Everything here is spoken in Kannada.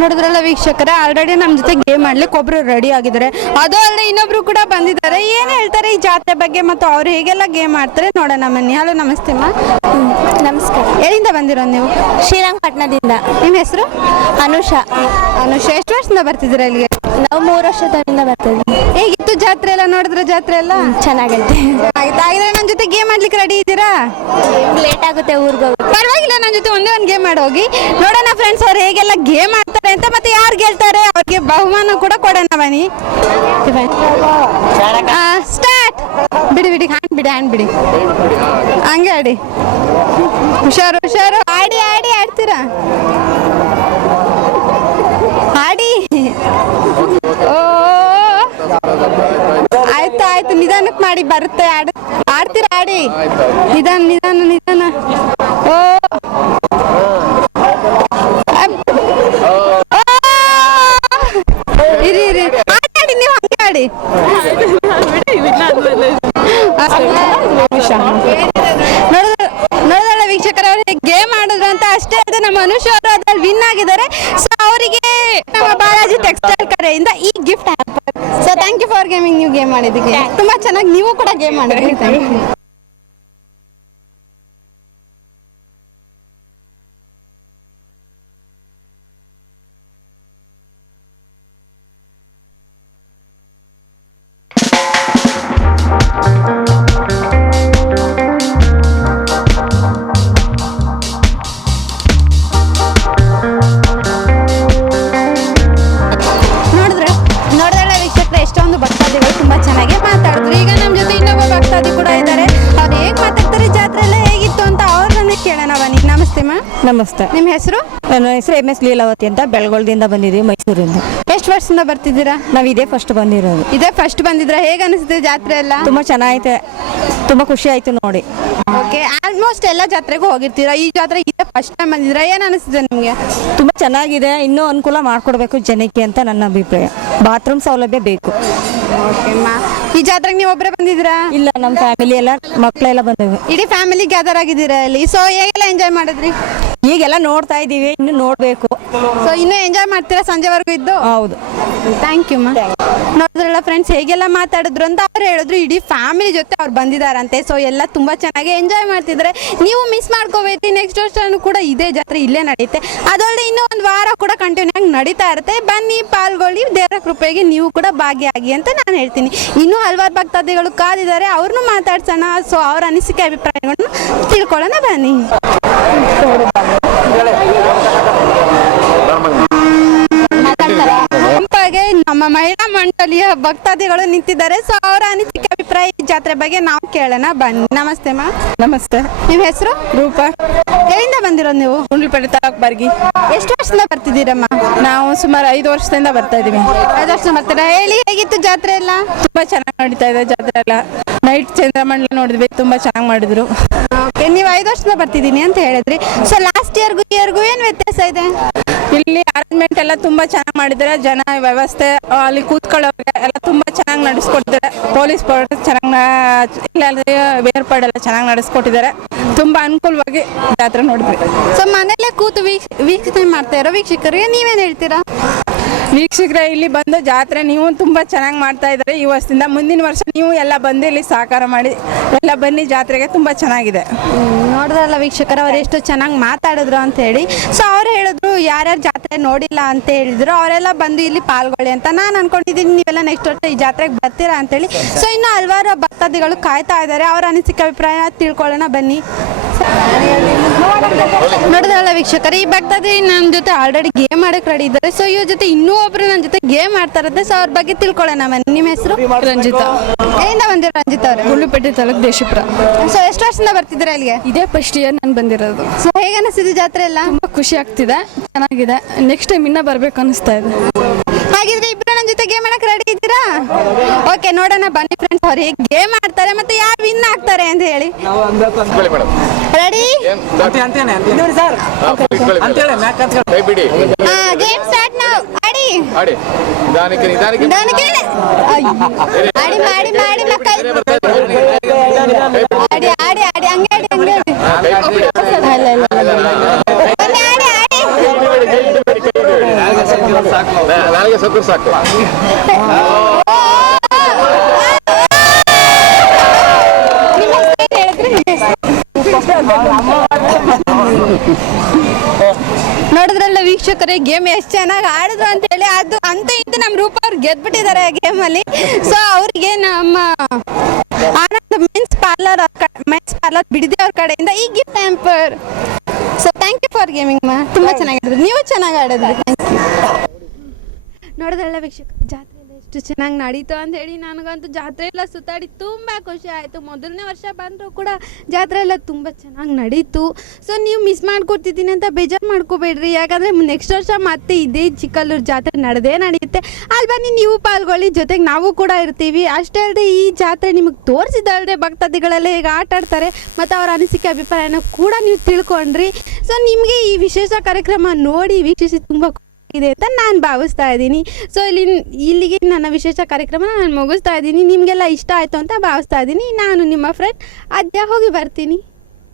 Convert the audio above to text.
ನೋಡಿದ್ರಲ್ಲ ವೀಕ್ಷಕರೇ, ಆಲ್ರೆಡಿ ನಮ್ಮ ಜೊತೆ ಗೇಮ್ ಆಡ್ಲಿಕ್ಕೆ ಒಬ್ರು ರೆಡಿ ಆಗಿದ್ದಾರೆ. ಅದು ಅಲ್ಲದೆ ಇನ್ನೊಬ್ರು ಕೂಡ ಬಂದಿದ್ದಾರೆ. ಏನ್ ಹೇಳ್ತಾರೆ ಈ ಜಾತ್ರೆ ಬಗ್ಗೆ ಮತ್ತು ಅವ್ರು ಹೇಗೆಲ್ಲ ಗೇಮ್ ಆಡ್ತಾರೆ ನೋಡೋಣ ಬನ್ನಿ. ಹಲೋ, ನಮಸ್ತೆ ಅಮ್ಮ. ನಮಸ್ಕಾರ. ಎಲ್ಲಿಂದ ಬಂದಿರೋದು ನೀವು? ಶ್ರೀರಂಗಪಟ್ಟಣದಿಂದ. ನಿಮ್ಮ ಹೆಸರು? ಅನುಷಾ. ಎಷ್ಟು ವರ್ಷದಿಂದ ಬರ್ತಿದ್ದೀರಾ ಇಲ್ಲಿಗೆ? ನಾವು 3 ವರ್ಷದಿಂದ ಬರ್ತೀವಿ. ಹೇಗಿತ್ತು ಜಾತ್ರೆ ಎಲ್ಲ? ನೋಡಿದ್ರೆ ಜಾತ್ರೆ ಎಲ್ಲ ಚೆನ್ನಾಗೈತೆ. ಹಾಗಿದ್ರೆ ನನ್ನ ಜೊತೆ ಗೇಮ್ ಆಡ್ಲಿಕ್ಕೆ ರೆಡಿ ಇದ್ದೀರಾ? ಲೇಟ್ ಆಗುತ್ತೆ ಊರಿಗೆ ಹೋಗಿ. ಪರವಾಗಿಲ್ಲ, ನನ್ನ ಜೊತೆ ಒಂದೇ ಒಂದು ಗೇಮ್ ಆಡೋಗಿ ನೋಡೋಣ ಫ್ರೆಂಡ್ಸ್ ಅವ್ರು ಹೇಗೆಲ್ಲ ಗೇಮ್ ಆಡ್ತಾರೆ ಅಂತ, ಮತ್ತೆ ಯಾರು ಗೆಲ್ತಾರೆ ಅವ್ರಿಗೆ ಬಹುಮಾನ ಕೂಡ ಕೊಡೋಣ ಬನ್ನಿ. ಸ್ಟಾರ್ಟ್. ಬಿಡಿ ಹ್ಯಾಂಡ್ ಬಿಡಿ ಹಂಗೆ ಆಡಿ. ಹುಷಾರು ಆಡ್ತೀರಾ? ಆಡಿ. ಓ ಆಯ್ತು, ನಿಧಾನಕ್ಕೆ ಮಾಡಿ, ಬರುತ್ತೆ. ಆಡ್ತೀರಾ? ಆಡಿ. ನಿಧಾನ. ಓ ಇರಿ ಆಡಿ, ನೀವು ಹಂಗೆ ಆಡಿ. ನೋಡಿದ್ರಲ್ಲ ವೀಕ್ಷಕರ, ಅವ್ರಿಗೆ ಗೇಮ್ ಆಡಿದ್ರು ಅಂತ ಅಷ್ಟೇ ಅಲ್ಲದೆ ನಮ್ಮ ಅನುಷ್ ಅವರು ಅದ್ರಲ್ಲಿ ವಿನ್ ಆಗಿದ್ದಾರೆ. ಸೊ ಅವರಿಗೆ ನಮ್ಮ ಬಾಲಾಜಿ ಟೆಕ್ಸ್ಟೈಲ್ ಕಡೆಯಿಂದ ಈ gift hamper. So thank you for gaming. ನೀವು ಗೇಮ್ ಮಾಡಿದ್ದಕ್ಕೆ ತುಂಬಾ ಚೆನ್ನಾಗಿ, ನೀವು ಕೂಡ ಗೇಮ್ ಮಾಡಿದ್ರಿ. Thank you. ನೋಡಿದ್ರಲ್ಲ ವೀಕ್ಷಕರೇ, ಎಷ್ಟೊಂದು ಭಕ್ತಾದಿಗಳು ತುಂಬಾ ಚೆನ್ನಾಗಿ ಮಾತಾಡಿದ್ರು. ಈಗ ನಮ್ಮ ಜೊತೆ ಇನ್ನೊಬ್ಬ ಭಕ್ತಾದಿ ಕೂಡ ಇದ್ದಾರೆ. ಅವ್ರು ಹೇಗ್ ಮಾತಾಡ್ತಾರೆ, ಜಾತ್ರೆ ಎಲ್ಲ ಹೇಗಿತ್ತು ಅಂತ ಅವ್ರನ್ನೇ ಕೇಳೋಣ ಬನ್ನಿ. ನಮಸ್ತೆ ಮಾ. ನಮಸ್ತೆ. ನಿಮ್ಮ ಹೆಸರು? ನನ್ನ ಹೆಸರು MS ಲೀಲಾವತಿ ಅಂತ, ಬೆಳಗೊಳದಿಂದ ಬಂದಿದ್ದೀವಿ, ಮೈಸೂರಿಂದ. ಎಷ್ಟು ವರ್ಷದಿಂದ ಬರ್ತಿದ್ದೀರಾ? ನಾವು ಇದೇ ಫಸ್ಟ್ ಬಂದಿರೋದು. ಇದೇ ಫಸ್ಟ್ ಬಂದಿದ್ರ? ಹೇಗೆ ಅನಿಸುತ್ತೆ ಜಾತ್ರೆ ಎಲ್ಲ? ತುಂಬಾ ಚೆನ್ನಾಗೈತೆ, ತುಂಬಾ ಖುಷಿ ಆಯ್ತು ನೋಡಿ. ಓಕೆ, ಆಲ್ಮೋಸ್ಟ್ ಎಲ್ಲ ಜಾತ್ರೆಗೂ ಹೋಗಿರ್ತೀರಾ, ಈ ಜಾತ್ರೆ ಇದೇ ಫಸ್ಟ್ ಟೈಮ್ ಬಂದಿದ್ದೀರಾ, ಏನ್ ಅನಿಸುತ್ತೆ ನಿಮಗೆ? ತುಂಬಾ ಚೆನ್ನಾಗಿದೆ, ಇನ್ನೂ ಅನುಕೂಲ ಮಾಡ್ಕೊಡ್ಬೇಕು ಜನಕ್ಕೆ ಅಂತ ನನ್ನ ಅಭಿಪ್ರಾಯ. ಬಾತ್ರೂಮ್ ಸೌಲಭ್ಯ ಬೇಕು. ಓಕೆ ಮಾ, ಈ ಜಾತ್ರೆಗೆ ನೀವು ಒಬ್ಬರೇ ಬಂದಿದ್ದೀರಾ? ಇಲ್ಲ, ನಮ್ಮ ಫ್ಯಾಮಿಲಿ ಎಲ್ಲ ಮಕ್ಕಳೆಲ್ಲ ಬಂದಿವೆ. ಇಡೀ ಫ್ಯಾಮಿಲಿ ಗ್ಯಾದರ್ ಆಗಿದ್ದೀರಾ ಇಲ್ಲಿ. ಸೊ ಹೇಗೆಲ್ಲ ಎಂಜಾಯ್ ಮಾಡಿದ್ರಿ? ಈಗೆಲ್ಲ ನೋಡ್ತಾ ಇದ್ದೀವಿ, ಇನ್ನು ನೋಡ್ಬೇಕು. ಸೊ ಇನ್ನೂ ಎಂಜಾಯ್ ಮಾಡ್ತೀರಾ ಸಂಜೆವರೆಗೂ ಇದ್ದು? ಹೌದು. ಥ್ಯಾಂಕ್ ಯು ಮಾ. ನೋಡಿದ್ರಲ್ಲ ಫ್ರೆಂಡ್ಸ್, ಹೇಗೆಲ್ಲ ಮಾತಾಡಿದ್ರು ಅಂತ ಅವ್ರು ಹೇಳಿದ್ರು. ಇಡೀ ಫ್ಯಾಮಿಲಿ ಜೊತೆ ಅವ್ರು ಬಂದಿದ್ದಾರಂತೆ. ಸೊ ಎಲ್ಲ ತುಂಬಾ ಚೆನ್ನಾಗಿ ಎಂಜಾಯ್ ಮಾಡ್ತಿದ್ದಾರೆ. ನೀವು ಮಿಸ್ ಮಾಡ್ಕೋಬೇಡಿ, ನೆಕ್ಸ್ಟ್ ವರ್ಷನೂ ಕೂಡ ಇದೇ ಜಾತ್ರೆ ಇಲ್ಲೇ ನಡೆಯುತ್ತೆ. ಅದಲ್ಲದೆ ಇನ್ನೂ ಒಂದು ವಾರ ಕೂಡ ಕಂಟಿನ್ಯೂ ಆಗಿ ನಡೀತಾ ಇರುತ್ತೆ. ಬನ್ನಿ, ಪಾಲ್ಗೊಳ್ಳಿ, ದೇವರ ಕೃಪೆಗೆ ನೀವು ಕೂಡ ಭಾಗಿಯಾಗಿ ಅಂತ ನಾನು ಹೇಳ್ತೀನಿ. ಇನ್ನೂ ಹಲವಾರು ಭಕ್ತಾದಿಗಳು ಕಾದಿದ್ದಾರೆ, ಅವ್ರನ್ನೂ ಮಾತಾಡ್ಸೋಣ. ಸೊ ಅವ್ರ ಅನಿಸಿಕೆ ಅಭಿಪ್ರಾಯಗಳನ್ನು ತಿಳ್ಕೊಳ್ಳೋಣ ಬನ್ನಿ. ಗುಂಪಾಗೆ ನಮ್ಮ ಮಹಿಳಾ ಮಂಡಳಿಯ ಭಕ್ತಾದಿಗಳು ನಿಂತಿದ್ದಾರೆ. ಸೊ ಅವರ ಅನಿಸಿಕೆ ಅಭಿಪ್ರಾಯ ಈ ಜಾತ್ರೆ ಬಗ್ಗೆ ನಾವು ಕೇಳೋಣ ಬನ್ನಿ. ನಮಸ್ತೆ ಮಾ. ನಮಸ್ತೆ. ನಿಮ್ಮ ಹೆಸರು? ರೂಪಾ. ಎಲ್ಲಿಂದ ಬಂದಿರೋದು ನೀವು? ಗುಂಡ್ಲುಪೇಟೆ ತಾಲೂಕು ಬರ್ಗಿ. ಎಷ್ಟು ವರ್ಷದಿಂದ ಬರ್ತಿದ್ದೀರಮ್ಮ? ನಾವು ಸುಮಾರು 5 ವರ್ಷದಿಂದ ಬರ್ತಾ ಇದೀವಿ. 5 ವರ್ಷ ಬರ್ತೀರಾ? ಹೇಳಿ, ಹೇಗಿತ್ತು ಜಾತ್ರೆ ಎಲ್ಲ? ತುಂಬಾ ಚೆನ್ನಾಗಿ ನಡೀತಾ ಇದೆ ಜಾತ್ರೆ ಎಲ್ಲ. ನೈಟ್ ಚಂದ್ರಮಂಡಲ ನೋಡಿದ್ವಿ, ತುಂಬಾ ಚೆನ್ನಾಗಿ ಮಾಡಿದ್ರು. ಓಕೆ, ನೀವು 5 ವರ್ಷದಿಂದ ಬರ್ತಿದ್ದೀನಿ ಅಂತ ಹೇಳಿದ್ರಿ. ಸೊ ಲಾಸ್ಟ್ ಇಯರ್ಗೂ ಏನು ವ್ಯತ್ಯಾಸ ಇದೆ? ಇಲ್ಲಿ ಅರೇಂಜ್ಮೆಂಟ್ ಎಲ್ಲ ತುಂಬಾ ಚೆನ್ನಾಗಿ ಮಾಡಿದ್ದಾರೆ. ಜನ ವ್ಯವಸ್ಥೆ, ಅಲ್ಲಿ ಕೂತ್ಕೊಳ್ಳೋರಿಗೆ ಎಲ್ಲ ತುಂಬಾ ಚೆನ್ನಾಗಿ ನಡೆಸ್ಕೊಡ್ತಾರೆ. ಪೊಲೀಸ್ ಚೆನ್ನಾಗಿ ಬೇರ್ಪಾಡೆಲ್ಲ ಚೆನ್ನಾಗಿ ನಡೆಸ್ಕೊಟ್ಟಿದ್ದಾರೆ. ತುಂಬಾ ಅನುಕೂಲವಾಗಿ ಜಾತ್ರೆ ನೋಡಿದ್ವಿ. ಸೊ ಮನೆಯಲ್ಲೇ ಕೂತು ವೀಕ್ಷಣೆ ಮಾಡ್ತಾ ಇರೋ ವೀಕ್ಷಕರಿಗೆ ನೀವೇನು ಹೇಳ್ತೀರಾ? ವೀಕ್ಷಕರೇ, ಇಲ್ಲಿ ಬಂದು ಜಾತ್ರೆ ನೀವು ತುಂಬಾ ಚೆನ್ನಾಗಿ ಮಾಡ್ತಾ ಇದ್ದಾರೆ ಈ ವರ್ಷದಿಂದ. ಮುಂದಿನ ವರ್ಷ ನೀವು ಎಲ್ಲ ಬಂದು ಇಲ್ಲಿ ಸಹಕಾರ ಮಾಡಿ ಎಲ್ಲ ಬನ್ನಿ, ಜಾತ್ರೆಗೆ ತುಂಬಾ ಚೆನ್ನಾಗಿದೆ. ನೋಡಿದ್ರಲ್ಲ ವೀಕ್ಷಕರು, ಅವ್ರು ಎಷ್ಟು ಚೆನ್ನಾಗಿ ಮಾತಾಡಿದ್ರು ಅಂತ ಹೇಳಿ. ಸೊ ಅವ್ರು ಹೇಳಿದ್ರು ಯಾರ್ಯಾರು ಜಾತ್ರೆ ನೋಡಿಲ್ಲ ಅಂತ ಹೇಳಿದ್ರು ಅವರೆಲ್ಲ ಬಂದು ಇಲ್ಲಿ ಪಾಲ್ಗೊಳ್ಳಿ ಅಂತ. ನಾನು ಅನ್ಕೊಂಡಿದ್ದೀನಿ ನೀವೆಲ್ಲ ನೆಕ್ಸ್ಟ್ ವರ್ಷ ಈ ಜಾತ್ರೆಗೆ ಬರ್ತೀರಾ ಅಂತೇಳಿ. ಸೊ ಇನ್ನು ಹಲವಾರು ಭಕ್ತಾದಿಗಳು ಕಾಯ್ತಾ ಇದ್ದಾರೆ, ಅವ್ರ ಅನಿಸಿಕೆ ಅಭಿಪ್ರಾಯ ತಿಳ್ಕೊಳ್ಳೋಣ ಬನ್ನಿ. ನೋಡಿದ್ರಲ್ಲ ವೀಕ್ಷಕರು, ಈ ಭಕ್ತಾದಿ ನನ್ನ ಜೊತೆ ಆಲ್ರೆಡಿ ಗೇಮ್ ಆಡಕ್ಕೆ ರೆಡಿ ಇದ್ದಾರೆ. ಸೊ ಇವ್ರ ಜೊತೆ ಇನ್ನೂ ಒಬ್ರು ನನ್ನ ಜೊತೆ ಗೇಮ್ ಆಡ್ತಾ ಇರುತ್ತೆ. ಸೊ ಅವ್ರ ಬಗ್ಗೆ ತಿಳ್ಕೊಳ್ಳೋಣ ಬನ್ನಿ. ನಿಮ್ಮ ಹೆಸರು? ರಂಜಿತಾ. ಎಲ್ಲಿಂದ ಬಂದಿರೋ ರಂಜಿತಾ ಅವರು? ಗುಂಡ್ಲುಪೇಟೆ ತಾಲೂಕು ದೇಶಪುರ. ಸೊ ಎಷ್ಟು ವರ್ಷದಿಂದ ಬರ್ತಿದ್ದೀರಾ ಇಲ್ಲಿಗೆ? ಇದೇ ಫಸ್ಟ್ ಇಯರ್ ನಾನು ಬಂದಿರೋದು. ಸೊ ಹೇಗೆ ಅನಿಸ್ತಿದೆ ಜಾತ್ರೆ ಎಲ್ಲ? ತುಂಬಾ ಖುಷಿ ಆಗ್ತಿದೆ, ಚೆನ್ನಾಗಿದೆ. ನೆಕ್ಸ್ಟ್ ಟೈಮ್ ಇನ್ನ ಬರ್ಬೇಕು ಅನಿಸ್ತಾ ಇದೆ. ಹಾಗಿದ್ರೆ ಇಬ್ರು ನನ್ನ ಜೊತೆ ಗೇಮ್ ಆಡಕ್ಕೆ ರೆಡಿ ಇದ್ದೀರಾ? ಓಕೆ, ನೋಡೋಣ ಬನ್ನಿ ಫ್ರೆಂಡ್ಸ್, ಅವ್ರು ಹೇಗೆ ಗೇಮ್ ಆಡ್ತಾರೆ ಮತ್ತೆ ಯಾರು ವಿನ್ ಆಗ್ತಾರೆ ಅಂತ ಹೇಳಿ. ರೆಡಿ ರೆಡಿ ಕೈ ಬಿಡಿ ಗೇಮ್ ಸ್ಟಾರ್ಟ್ ನಾವು ಆಡಿ ಆಡಿ ನಿಧಾನಕ್ಕೆ ನಿಧಾನಕ್ಕೆ ಆಡಿ ಮಾಡಿ ಮಾಡಿ ಕೈ ಆಡಿ ಆಡಿ ಆಡಿ ಹಂಗೆ ಆಡಿ ಹಂಗೆ ಆಡಿ ಕೈ ಬಿಡಿ ಬನ್ನಿ, ಆಡಿ ಆಡಿ ನಾಲ್ಗೆ ಸಕ್ಕರೆ ಸಾಕು ನಿಮ್ಮ ಹೆಸರು ಹೇಳಿದ್ರೆ ನೋಡಿದ್ರಲ್ಲ ವೀಕ್ಷಕರೇ ಗೇಮ್ ಎಷ್ಟು ಚೆನ್ನಾಗಿ ಆಡಿದ್ರು ಅಂತ ಹೇಳಿ ಅದು ಅಂತ ಇಂತ ನಮ್ಮ ರೂಪ ಅವ್ರು ಗೆದ್ಬಿಟ್ಟಿದ್ದಾರೆ ಗೇಮ್ ಅಲ್ಲಿ ಸೊ ಅವ್ರಿಗೆ ನಮ್ಮ ಆನಂದ್ ಮೆನ್ಸ್ ಪಾರ್ಲರ್ ಬಿಡದೆ ಅವ್ರ ಕಡೆಯಿಂದ ಈ gift hamper so thank you for gaming ಮಾ ತುಂಬಾ ಚೆನ್ನಾಗಿದ್ರು ನೀವು ಚೆನ್ನಾಗಿ ಆಡಿದ್ರಿ ಥ್ಯಾಂಕ್ ಯು ನೋಡಿದ್ರಲ್ಲ ವೀಕ್ಷಕರು ಜಾತ್ರೆ ಎಲ್ಲ ಎಷ್ಟು ಚೆನ್ನಾಗಿ ನಡೀತು ಅಂತ ಹೇಳಿ ನನಗಂತೂ ಜಾತ್ರೆ ಎಲ್ಲ ಸುತ್ತಾಡಿ ತುಂಬ ಖುಷಿ ಆಯಿತು ಮೊದಲನೇ ವರ್ಷ ಬಂದರೂ ಕೂಡ ಜಾತ್ರೆ ಎಲ್ಲ ತುಂಬ ಚೆನ್ನಾಗಿ ನಡೀತು ಸೊ ನೀವು ಮಿಸ್ ಮಾಡ್ಕೊತಿದ್ದೀನಿ ಅಂತ ಬೇಜಾರು ಮಾಡ್ಕೋಬೇಡ್ರಿ ಯಾಕಂದರೆ ನೆಕ್ಸ್ಟ್ ವರ್ಷ ಮತ್ತೆ ಇದೇ ಚಿಕ್ಕಲ್ಲೂರು ಜಾತ್ರೆ ನಡೆಯುತ್ತೆ ಅಲ್ಲಿ ಬನ್ನಿ ನೀವು ಪಾಲ್ಗೊಳ್ಳಿ ಜೊತೆಗೆ ನಾವು ಕೂಡ ಇರ್ತೀವಿ ಅಷ್ಟೇ ಅಲ್ಲದೆ ಈ ಜಾತ್ರೆ ನಿಮಗೆ ತೋರಿಸಿದಲ್ಲದೆ ಭಕ್ತಾದಿಗಳೆಲ್ಲ ಹೇಗೆ ಆಟ ಆಡ್ತಾರೆ ಮತ್ತು ಅವರ ಅನಿಸಿಕೆ ಅಭಿಪ್ರಾಯನ ಕೂಡ ನೀವು ತಿಳ್ಕೊಂಡ್ರಿ ಸೊ ನಿಮಗೆ ಈ ವಿಶೇಷ ಕಾರ್ಯಕ್ರಮ ನೋಡಿ ವೀಕ್ಷಿಸಿ ತುಂಬ ಇದೆ ಅಂತ ನಾನು ಭಾವಿಸ್ತಾ ಇದ್ದೀನಿ ಸೊ ಇಲ್ಲಿಗೆ ನನ್ನ ವಿಶೇಷ ಕಾರ್ಯಕ್ರಮ ನಾನು ಮುಗಿಸ್ತಾ ಇದ್ದೀನಿ ನಿಮಗೆಲ್ಲ ಇಷ್ಟ ಆಯಿತು ಅಂತ ಭಾವಿಸ್ತಾ ಇದ್ದೀನಿ ನಾನು ನಿಮ್ಮ ಫ್ರೆಂಡ್ ಅದ್ಯ ಹೋಗಿ ಬರ್ತೀನಿ